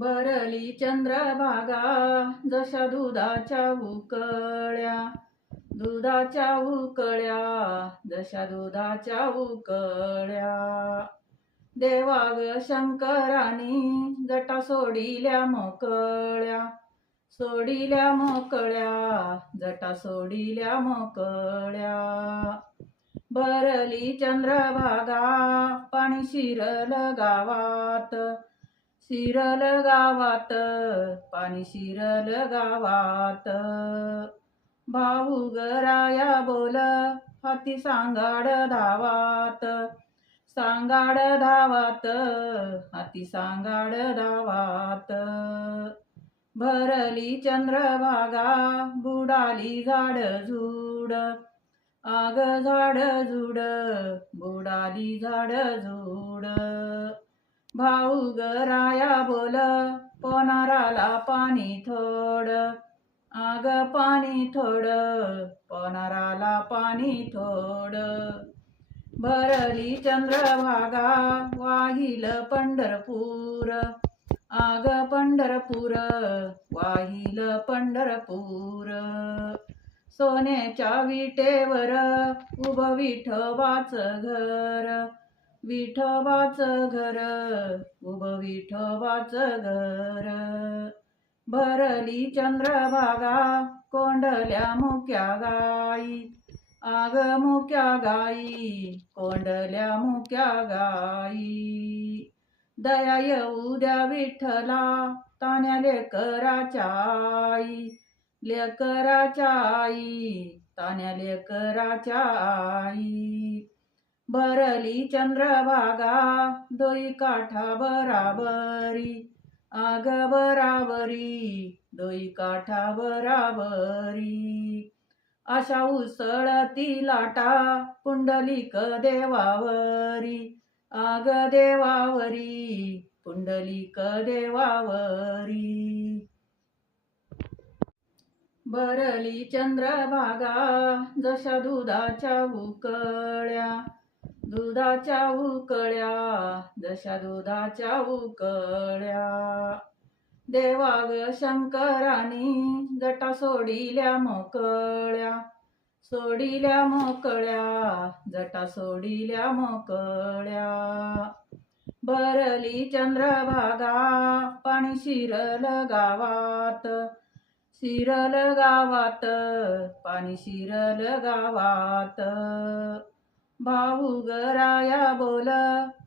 भरली चंद्रभागा जशा दुधाच्या उकळ्या, दुधाच्या उकळ्या जशा दुधाच्या उकळ्या. देवा ग शंकरानी जटा सोडिल्या मोकळ्या, सोडिल्या मोकळ्या जटा सोडिल्या मोकळ्या. भरली चंद्रभागा पाणी शिरलं गावात, शिरल गावात पाणी शिरल गावात. भाऊ गराया बोल हाती सांगाड धावात, सांगाड धावात हाती सांगाड धावात. भरली चंद्रभागा बुडाली झाड झुड, आग झाड झुड बुडाली झाड झुड. भाऊ गराया बोल पनाराला पाणी थोड, आग पाणी थोड पनाराला पाणी थोड. भरली चंद्रभागा वाहिल पंढरपूर, आग पंढरपूर वाहिल पंढरपूर. सोन्याच्या विटेवर उभं विठोबाच घर, विठोबाच घर उभं विठोबाच घर. भरली चंद्रभागा कोंडल्या मुक्या गाई, आग मुक्या गाई कोंडल्या मुक्या गाई. दया येऊ द्या विठ्ठला तान्या लेकराच्या आई, लेकराच्या आई तान्या लेकराच्या आई. भरली चंद्रभागा दोई काठा बराबरी, आग बराबरी दोई काठा बराबरी. अशा उसळती लाटा पुंडलिक देवावरी, आग देवावरी पुंडलिक देवावरी. भरली चंद्रभागा जशा दुधाच्या उकळ्या, दुधाच्या उकळ्या जशा दुधाच्या उकळ्या. देवा ग शंकरानी जटा सोडिल्या मोकळ्या, सोडिल्या मोकळ्या जटा सोडिल्या मोकळ्या. भरली चंद्रभागा पाणी शिरल गावात, शिरल गावात पाणी शिरल गावात. भाऊ गराया बोल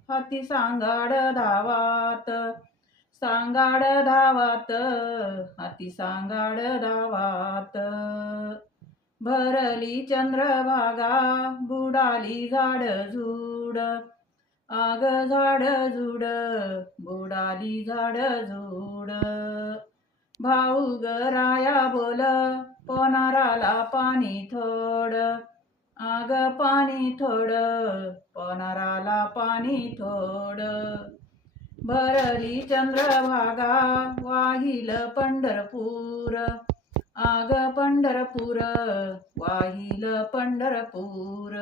हाती सांगाड धावात, सांगाड धावात हाती सांगाड धावात. भरली चंद्रभागा बुडाली झाड झुड, आग झाड झुड बुडाली झाड झुड. भाऊ गराया बोल पनाराला पाणी थोड, आग पाणी थोड पनाराला पाणी थोड. भरली चंद्रभागा वाहिल पंढरपूर, आग पंढरपूर वाहिल पंढरपूर.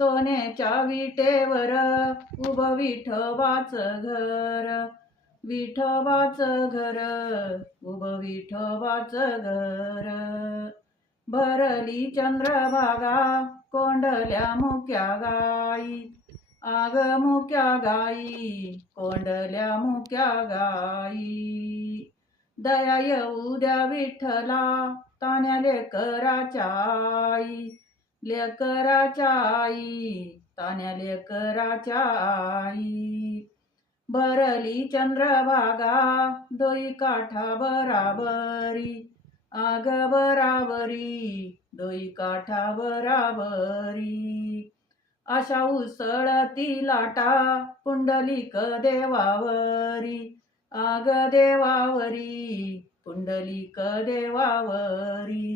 सोन्याच्या विटेवर उभं विठोबाच घर, विठोबाच घर उभं विठोबाच घर. भरली चंद्रभागा कोंडल्या मुक्या गाई, आग मुक्या गाई कोंडल्या मुक्या गाई. दया येऊ द्या विठ्ठला तान्या लेकराच्या आई, लेकराच्या आई तान्या लेकराच्या आई. भरली चंद्रभागा दोई काठा बराबरी, आग बराबरी दोई काठा बराबरी. अशा उसळती लाटा पुंडलिक देवावरी, आग देवावरी पुंडलिक देवावरी.